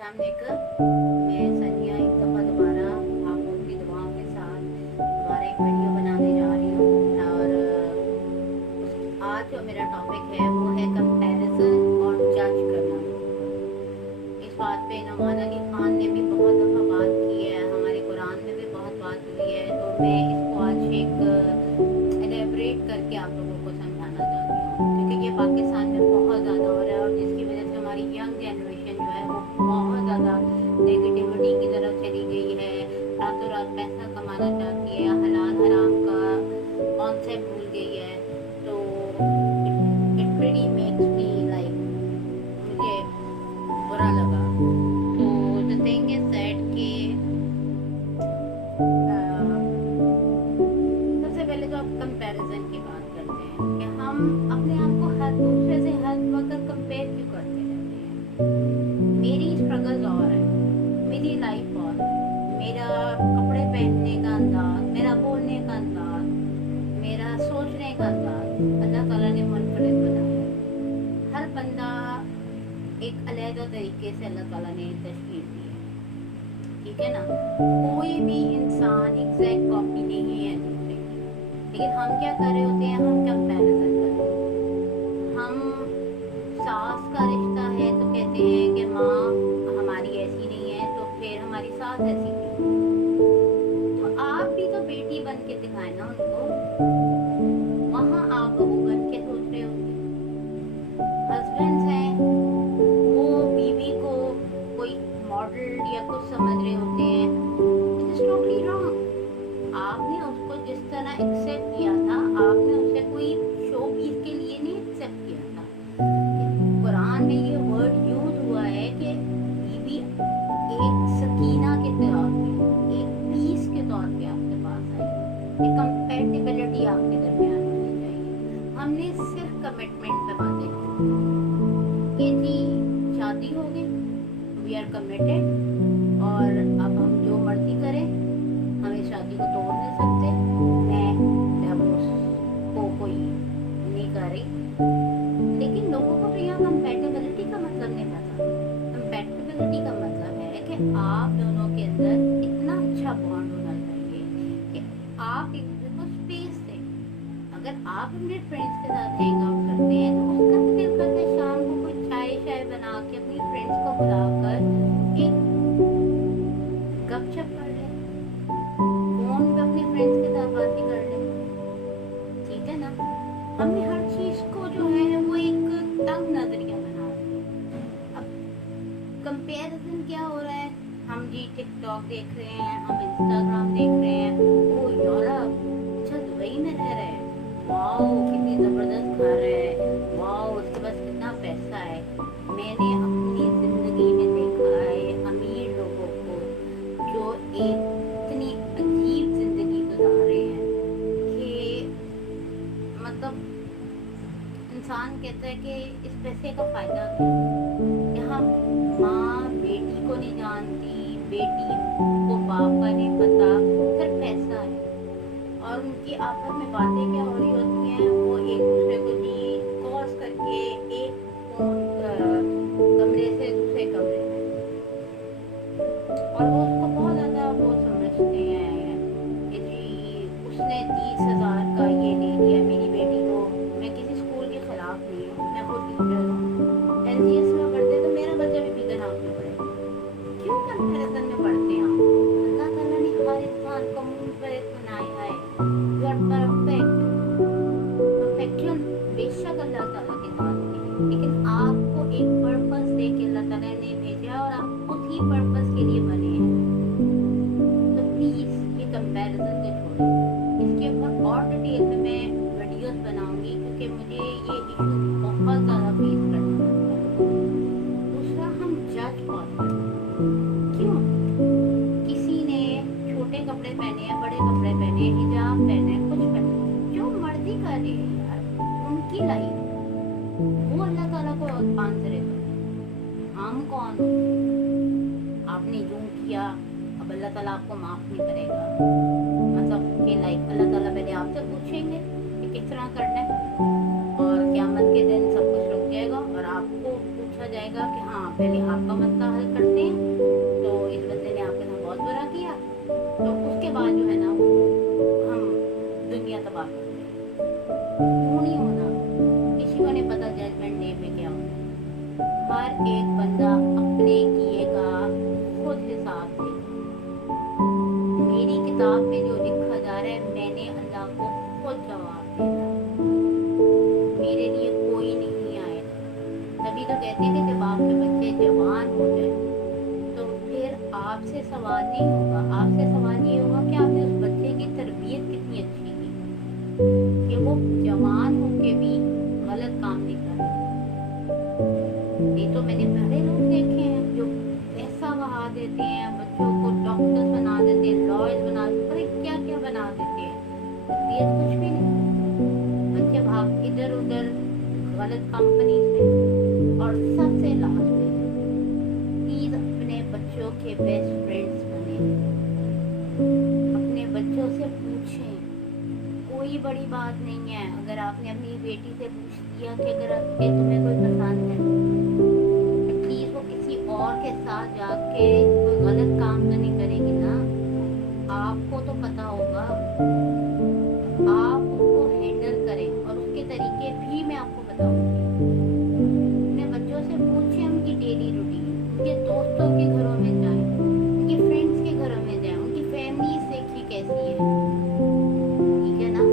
अस्सलामुअलैकुम। मैं सनिया एक दफ़ा दोबारा आप लोगों की दुआओं के साथ दोबारा एक वीडियो बनाने जा रही हूँ। और आज जो मेरा टॉपिक है वो है कंपैरिजन और जज करना। इस बात पे नौमान अली खान ने भी बहुत दफ़ा बात की है, हमारे कुरान में भी बहुत बात हुई है। तो मैं इसको आज एक एलेबरेट करके आप लोगों को समझाना चाहती हूँ, क्योंकि ये पाकिस्तान में बहुत ज़्यादा हो रहा है और जिसकी वजह से हमारी यंग जनरेशन जो है वो बहुत ज़्यादा नेगेटिविटी की तरफ चली गई है। रातों रात पैसा कमाना चाहती है, हलाल हराम का कॉन्सेप्ट भूल गई है। तो it really makes me like, मुझे बुरा लगा। तो द थिंग इज दैट कि सबसे पहले तो आप कंपैरिजन की बात करते हैं कि हम अपने आप को हर दूसरे से हर वक्त कंपेयर क्यों करते रहते हैं। मेरी स्ट्रगल्स और है, मेरी लाइफ और है, मेरा कपड़े पहनने का अंदाज, मेरा बोलने का अंदाज, मेरा सोचने का अंदाज अल्लाह ताला ने मुनफरिद बनाया है। हर बंदा एक अलग तरीके से अल्लाह ताला ने तशकील दी है, ठीक है ना। कोई भी इंसान एग्जैक्ट कॉपी नहीं है दूसरे की, लेकिन हम क्या कर रहे होते हैं, हम कंपैरिजन कर रहे होते हैं। हम सास का रिश्ता है तो कहते हैं कि माँ हमारी ऐसी नहीं है, तो फिर हमारी सास ऐसी क्यों। तो आप भी तो बेटी बन के दिखाए ना उनको, वहाँ आप बहू बन के सोच रहे होते। हस्बैंड्स हैं, वो बीवी को कोई मॉडल या कुछ समझ रहे होते हैं। It is totally wrong. आपने उसको जिस तरह एक्सेप्ट किया था, आपने उसे कोई शो पीस के लिए नहीं एक्सेप्ट किया था। कुरान में ये वर्ड यूज हुआ है कि बीवी एक सकीना के तौर पे, एक पीस के तौर पे आपके पास आई, एक कंपैटिबिलिटी आपके दरमियान होनी चाहिए। हमने सिर्फ कमिटमेंट पे बातें की, ये थी शादी हो गई, वी आर कमिटेड, और अब हम जो मर्जी करें, हम इस शादी को तोड़ नहीं सकते। मैं डिवोर्स को कोई नहीं कर रही, लेकिन लोगों को तो यहाँ कंपैटिबिलिटी का मतलब नहीं पता। कंपैटिबिलिटी का मतलब है कि आप दोनों के अंदर इतना अच्छा बॉन्ड होना चाहिए कि आप एक दूसरे को स्पेस दें। अगर आप अपने फ्रेंड्स के साथ हैंग आउट करते हैं तो उसका भी दिल करता है शाम को कोई चाय शाय बना के अपनी फ्रेंड्स को बुलाकर एक गपशप कर ले, फोन पे अपने फ्रेंड्स के साथ बातें कर ले, ठीक है ना। हमने हर चीज को जो है वो एक तंग नजरिया बना दिया। अब कंपैरिजन क्या हो रहा है, हम जी टिकटॉक देख रहे हैं, हम इंस्टाग्राम देख रहे हैं, वो यूरोप, अच्छा दुबई में रह रहे हैं, वाओ कितनी जबरदस्त घर है, वाओ उसके पास कितना पैसा है। मैंने अपनी जिंदगी में देखा है अमीर लोगों को जो एक इतनी अजीब जिंदगी गुजार रहे हैं कि मतलब इंसान कहता है कि इस पैसे का फायदा क्या। यहाँ माँ बेटी को नहीं जानती, बेटी को बाप का नहीं पता, सिर्फ पैसा है। और उनकी आपस में बातें क्या हो रही होती हैं, वो एक दूसरे को जी कॉल्स करके एक कमरे से दूसरे कमरे में, और वो उसको बहुत ज़्यादा वो समझते हैं कि जी उसने 30,000 का ये ले लिया मेरी बेटी को। मैं किसी स्कूल के खिलाफ नहीं हूँ, मैं खुद टीचर हूँ, एनजीएस में पढ़ते तो मेरा बच्चा भी बिगन हाथ में पढ़ेगा। क्यों कंपैरिजन में पढ़ते हैं आप। अल्लाह ताला ने हर इंसान को मुनफरिद बनाया है। You are perfect. परफेक्शन बेशक अल्लाह ताला के पास है, लेकिन आपको एक पर्पस दे के अल्लाह ताला ने भेजा और आप उसी पर्पस के लिए बने हैं। तो प्लीज ये कंपैरिजन को छोड़ो। इसके ऊपर और डिटेल में मैं वीडियोस बनाऊंगी, क्योंकि मुझे ये इशू बहुत ज़्यादा फेस करना पड़ता है। दूसरा, हम जज बहुत करते हैं। क्यों? किसी ने छोटे कपड़े पहने हैं, बड़े कपड़े पहने हैं, हिजाब पहने हैं, कुछ पहने, जो मर्जी कर रहे हैं यार, उनकी लाइफ, वो अल्लाह ताला को आंसर है। हम कौन हो? आपने यूं किया, अब अल्लाह ताला आपको माफ नहीं करेगा। मतलब कि लाइक अल्लाह ताला पहले आपसे पूछेंगे कि किस तरह करना है, और क़यामत के दिन सब कुछ रुक जाएगा और आपको पूछा जाएगा कि हाँ पहले आपका मसला हल करते हैं, आपसे सवाल नहीं होगा, आपसे सवाल ये होगा कि आपने उस बच्चे की तरबियत कितनी अच्छी की कि वो जवान होके भी गलत काम नहीं कर रहा। ये तो मैंने बड़े लोग देखे हैं जो पैसा बहा देते हैं, बच्चों को डॉक्टर्स बना देते हैं, लॉयर्स बना देते हैं, क्या क्या बना देते हैं, तरबियत कुछ भी नहीं। बच्चे भाग इधर उधर गलत कंपनीज में। और सबसे लास्ट में प्लीज अपने बच्चों के बेस्ट फ्रेंड्स बने, अपने बच्चों से पूछें, कोई बड़ी बात नहीं है अगर आपने अपनी बेटी से पूछ लिया कि अगर तुम्हें कोई पसंद है, एटलीस्ट वो किसी और के साथ जाके कोई गलत काम तो नहीं करेगी ना। आपको तो पता होगा, आप उसको हैंडल करें और उसके तरीके भी मैं आपको बताऊंगी। अपने बच्चों से पूछें उनकी डेली रूटीन, उनके दोस्तों के घरों में जाएं, उनके फ्रेंड्स के घरों में जाएं, उनकी फैमिली देखिए कैसी है, ठीक है ना।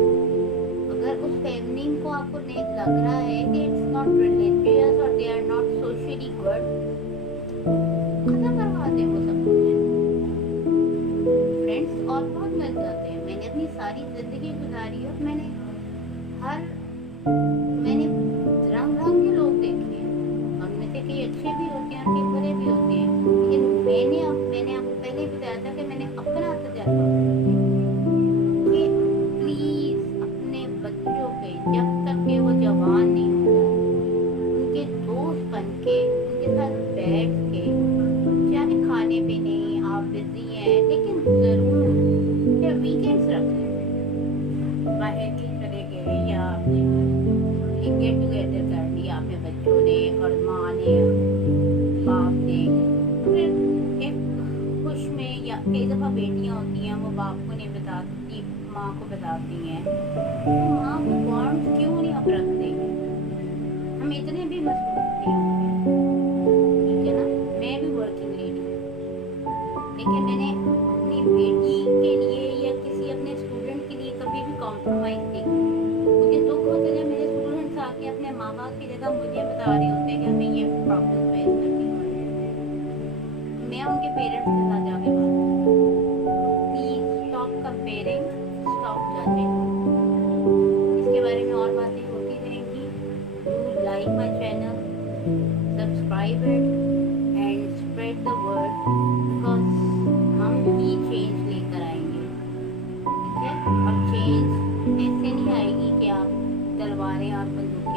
अगर उस फैमिली को आपको नहीं लग रहा है कि इट्स नॉट रिलीजियस और they are not socially good, खत्म करवा दें वो सब कुछ। फ्रेंड्स और बहुत मिल जाते हैं। मैंने अपनी सारी जिंदगी गुजारी और मैंने रंग रंग के लोग देखे हैं, उनमें से कई अच्छे भी होते हैं और कई बुरे भी होते हैं। लेकिन मैंने आपको पहले भी बताया था कि मैंने अपना तजुर्बा कि प्लीज अपने बच्चों पे जब तक के वो जवान नहीं हो जाते, उनके दोस्त बन के उनके साथ बैठ के, चाहे खाने पे नहीं आप बिजी हैं, लेकिन जरूर वीकेंड्स रख लें, बाहर भी चले गए या आपने एक गेट टुगेदर कर लिया अपने बच्चों ने और माँ ने बाप ने, फिर एक खुश में, या कई दफ़ा बेटियाँ होती हैं वो बाप को नहीं बताती, माँ को बताती हैं, तो माँ को बॉन्ड क्यों नहीं आप रख देंगे? हम इतने भी मजबूत नहीं होते, ठीक है ना। मैं भी वर्किंग लेडी हूँ, लेकिन मैंने अपनी बेटी के लिए या किसी अपने स्टूडेंट के लिए कभी भी कॉम्प्रोमाइज़ नहीं किया। मुझे दुख होता है जब मेरे स्टूडेंट्स आके अपने माँ बाप की जगह मुझे बता रहे होते हैं कि हमें ये प्रॉब्लम फेस करनी है, मैं उनके पेरेंट्स के साथ जाके बात करूँ। Please stop comparing, stop judging. इसके बारे में और बातें होती रहेंगी। Do like my channel, subscribe it and spread the word, because हम ही चेंज लेकर आएंगे, ठीक है। अब चेंज ऐसे नहीं आएगी कि आप तलवारें और बंदूकें